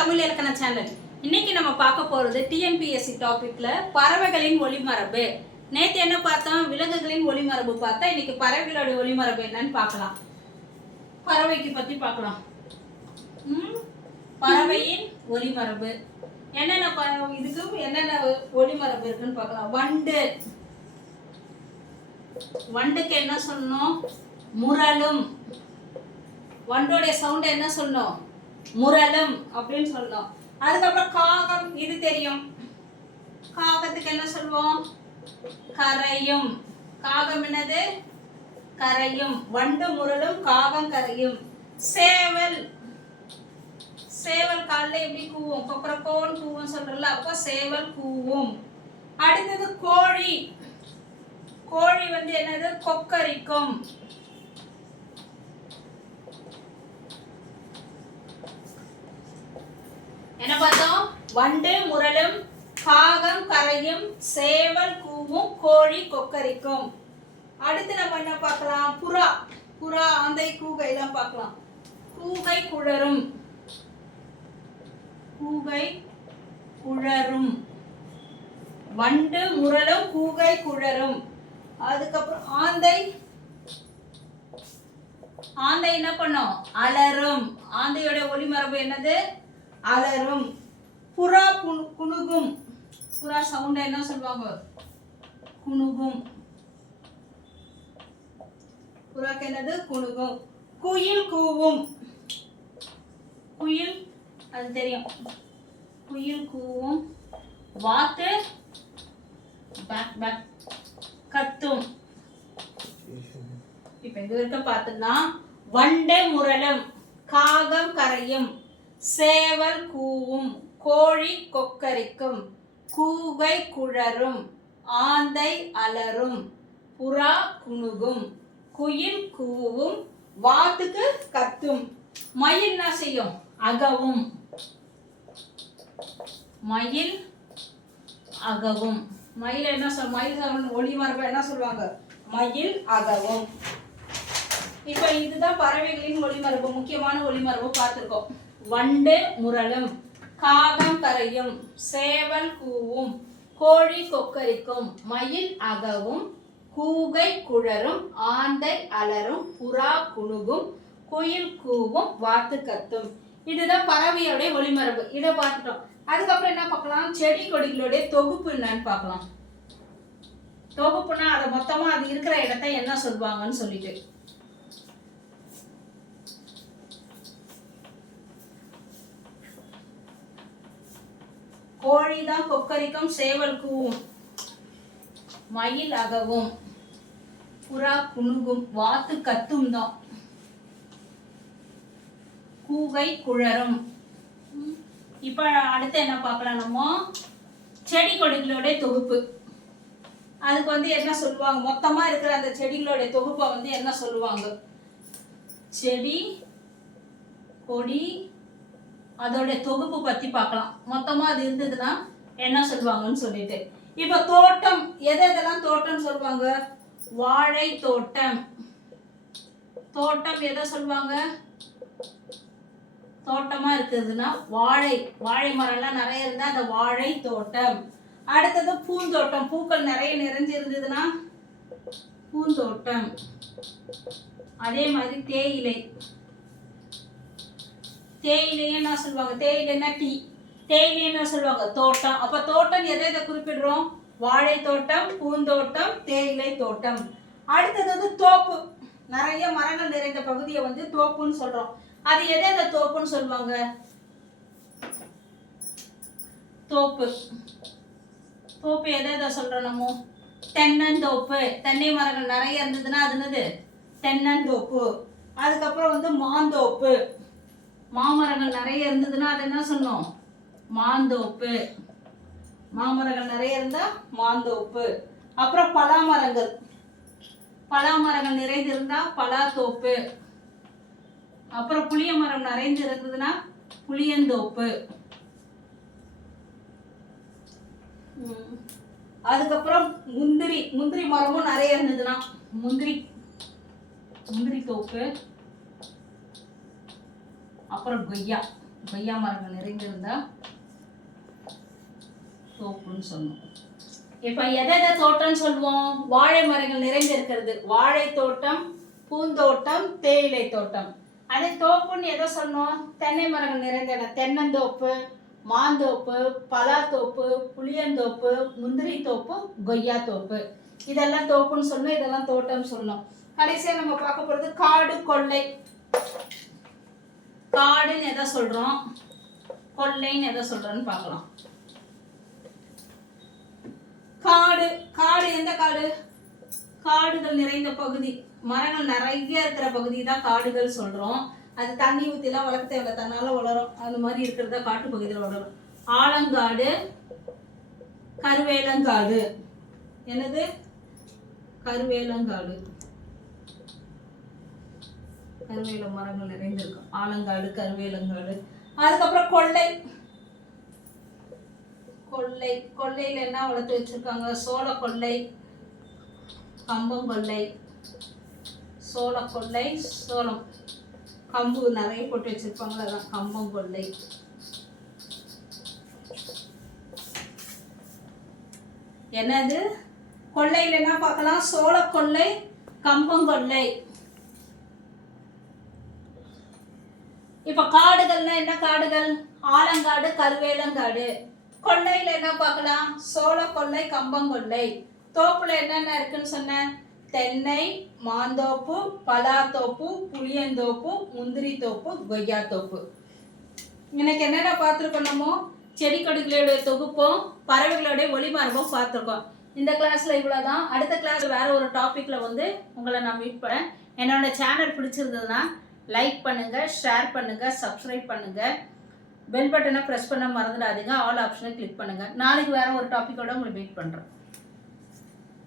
தமிழ் இலக்கண சேனல். இன்னைக்கு நம்ம பார்க்க போறது டிஎன்பிஎஸ்சி டாபிக்ல பறவைகளின் ஒளிமரபு. நேத்து என்ன பார்த்தோம்? விலங்குகளின் ஒளிமரபு பார்த்தா இன்னைக்கு பறவைகளோட ஒளிமரபு என்னன்னு பார்க்கலாம். பறவைக்கு பத்தி பார்க்கலாம். பறவையின் ஒளிமரபு என்னென்ன இதுக்கு என்னென்ன ஒளிமரபு இருக்குன்னு பார்க்கலாம். வண்டுக்கு என்ன சொன்னோம்? முரலும். வண்டோடைய சவுண்ட் என்ன சொன்னோம்? முரலும் அப்படின்னு சொன்னோம். அதுக்கப்புறம் காகம், இது தெரியும். காகத்துக்கு என்ன சொல்லுவோம்? கரையும். காகம் என்னது? கரையும். வண்டு முரலும், காகம் கரையும். சேவல் காலைல எப்படி கூவும்? கொக்கரக்கோன்னு கூவும் சொல்றல, அப்போ சேவல் கூவும். அடுத்தது கோழி வந்து என்னது? கொக்கரிக்கும். என்ன பார்த்தோம்? வண்டு முரலும், காகம் கரையும், சேவல் கூவும், கோழி கொக்கரிக்கும். அடுத்து நம்ம என்ன பார்க்கலாம்? புறா ஆந்தை கூகை எல்லாம் பார்க்கலாம். கூகை குழரும். வண்டு முரலும், கூகை குழரும். அதுக்கப்புறம் ஆந்தை என்ன பண்ணும்? அலரும். ஆந்தையோட ஒளிமரபு என்னது? அலரும். புறா குணுகும். புறா சவுண்ட் என்ன சொல்லுவாங்க? குணுகும். புறாக்கு என்னது? குணுகும். குயில் கூவும். குயில் அது தெரியும். குயில் கூவும். வாத்து கத்தும். இப்ப இது வரைக்கும் பார்த்தோம்னா வண்டு முரலும், காகம் கரையும், சேவல் கூவும், கோழி கொக்கரிக்கும், கூகை குழரும், ஆந்தை அலரும், புறா குணுகும், குயில் கூவும், வாத்துக்கு கத்தும். மயில் என்ன செய்யும்? அகவும். மயில் அகவும். மயில் என்ன சொல்? மயில் ஒளிமரபு என்ன சொல்லுவாங்க? மயில் அகவும். இப்ப இதுதான் பறவைகளின் ஒளிமரபு. முக்கியமான ஒளிமரபு பார்த்திருக்கோம். வண்டு முரலும், காகம் கரையும், சேவல் கூவும், கோழி கொக்கரிக்கும், மயில் அகவும், கூகை குழரும், ஆந்தை அலரும், புறா குணுகும், குயில் கூவும், வாத்து கத்தும். இதுதான் பறவையோட ஒளிமரபு. இதை பார்த்துட்டோம். அதுக்கப்புறம் என்ன பார்க்கலாம்? செடி கொடிகளுடைய தொகுப்பு என்னன்னு பார்க்கலாம். தொகுப்புனா அதை மொத்தமா அது இருக்கிற இடத்த என்ன சொல்லுவாங்கன்னு சொல்லிட்டு. கோழிதான் கொக்கரிக்கும், சேவல் கூவும், மயில் அகவும், புறா குணுகும், வாத்து கத்தும் தான், கூகை குழரும். இப்ப அடுத்து என்ன பார்க்கலாம்? நம்ம செடி கொடிகளோட தொகுப்பு. அதுக்கு வந்து என்ன சொல்லுவாங்க? மொத்தமா இருக்கிற அந்த செடிகளோட தொகுப்பை வந்து என்ன சொல்லுவாங்க? செடி கொடி அதோட தொகுப்பு பத்தி பார்க்கலாம். மொத்தமா அது இருந்ததுன்னா என்ன சொல்லுவாங்கன்னு சொல்லிட்டு. இப்ப தோட்டம், எதெல்லாம் தோட்டம் சொல்லுவாங்க? வாழை தோட்டம். தோட்டம் எதை சொல்லுவாங்க? தோட்டமா இருக்குதுன்னா வாழை மரம்லாம் நிறைய இருந்தா அந்த வாழை தோட்டம். அடுத்தது பூந்தோட்டம். பூக்கள் நிறைய நிறைஞ்சு இருந்ததுன்னா பூந்தோட்டம். அதே மாதிரி தேயிலை என்ன சொல்லுவாங்க? தேயிலைன்னா டீ. தேயிலை என்ன சொல்லுவாங்க? தோட்டம். அப்ப தோட்டம் எதை குறிப்பிடுறோம்? வாழை தோட்டம், பூந்தோட்டம், தேயிலை தோட்டம். அடுத்தது தோப்பு. நிறைய மரங்கள் நிறைந்த பகுதியை வந்து தோப்புன்னு சொல்றோம். அது எதை தோப்புன்னு சொல்லுவாங்க? தோப்பு எதை சொல்றோம் நம்ம? தென்னந்தோப்பு. தென்னை மரங்கள் நிறைய இருந்ததுன்னா அது என்னது? தென்னந்தோப்பு. அதுக்கப்புறம் வந்து மாந்தோப்பு. மாமரங்கள் நிறைய இருந்ததுன்னா அது என்ன சொன்னோம்? மாந்தோப்பு. மாமரங்கள் நிறைய இருந்தா மாந்தோப்பு. அப்புறம் பலாமரங்கள் நிறைந்திருந்தா பலாத்தோப்பு. அப்புறம் புளிய மரம் நிறைந்து இருந்ததுன்னா புளியந்தோப்பு. அதுக்கப்புறம் முந்திரி மரமும் நிறைய இருந்ததுன்னா முந்திரி தோப்பு. அப்புறம் கொய்யா கொய்யா மரங்கள் நிறைந்திருந்தா தோப்புன்னு சொன்னோம். இப்போ எதை தோட்டம்னு சொல்லுவோம்? வாழை மரங்கள் நிறைந்திருக்கிறது. வாழை தோட்டம், பூந்தோட்டம், தேயிலை தோட்டம். அதே தோப்புன்னு எதை சொன்னோம்? தென்னை மரங்கள் நிறைந்த இடம். தென்னந்தோப்பு, மாந்தோப்பு, பலாத்தோப்பு, புளியந்தோப்பு, முந்திரி தோப்பு, கொய்யா தோப்பு. இதெல்லாம் தோப்புன்னு சொன்னோம், இதெல்லாம் தோட்டம் சொன்னோம். கடைசியா நம்ம பார்க்க போறது காடு, கொள்ளை. காடுன்னு எதை சொல்றோம், கொள்ளைன்னு எதை சொல்றோம்னு பார்க்கலாம். காடு, காடு எந்த காடு? காடுகள் நிறைந்த பகுதி, மரங்கள் நிறைய இருக்கிற பகுதி தான் காடுகள் சொல்றோம். அது தண்ணி ஊற்றிலாம் வளர்க்க தேவையில்லை, தன்னால வளரும். அந்த மாதிரி இருக்கிறதா காட்டு பகுதியில் வளரும். ஆலங்காடு, கருவேலங்காடு. என்னது? கருவேலங்காடு. கருவேல மரங்கள் நிறைந்திருக்கும். ஆலங்காடு, கருவேலங்காடு. அதுக்கப்புறம் கொள்ளை. கொள்ளை, கொள்ளையில என்ன வளர்த்து வச்சிருக்காங்க? சோள கொள்ளை, கம்பங்கொள்ளை. சோள கொள்ளை, சோளம், கம்பு நிறைய போட்டு வச்சிருப்பாங்க, அதான் கம்பங்கொள்ளை. என்னது? கொள்ளையில என்ன பார்க்கலாம்? சோள கொள்ளை, கம்பங்கொள்ளை. இப்ப காடுகள்னா என்ன காடுகள்? ஆலங்காடு, கருவேலங்காடு. கொள்ளையில என்ன பார்க்கலாம்? சோள கொள்ளை, கம்பங்கொள்ளை. தோப்புல என்னென்ன இருக்குன்னு சொன்ன? தென்னை, மாந்தோப்பு, பலாத்தோப்பு, புளியந்தோப்பு, முந்திரி தோப்பு, கொய்யா தோப்பு. இன்னைக்கு என்னென்ன பார்த்துருக்கோம்? நம்ம செடி கொடிகளுடைய தொகுப்பும் பறவைகளுடைய ஒளிமரபும் பார்த்துருக்கோம். இந்த கிளாஸ்ல இவ்வளோதான். அடுத்த கிளாஸ் வேற ஒரு டாபிக்ல வந்து உங்களை நான் மீட் பண்ணேன். என்னோட சேனல் பிடிச்சிருந்ததுன்னா லைக் பண்ணுங்க, ஷேர் பண்ணுங்க, சப்ஸ்கிரைப் பண்ணுங்க, பெல் பட்டனை ப்ரெஸ் பண்ண மறந்துடாதீங்க, ஆல் ஆப்ஷனை கிளிக் பண்ணுங்க. நாளைக்கு வேற ஒரு டாபிக்கோட உங்களை மீட் பண்றேன்.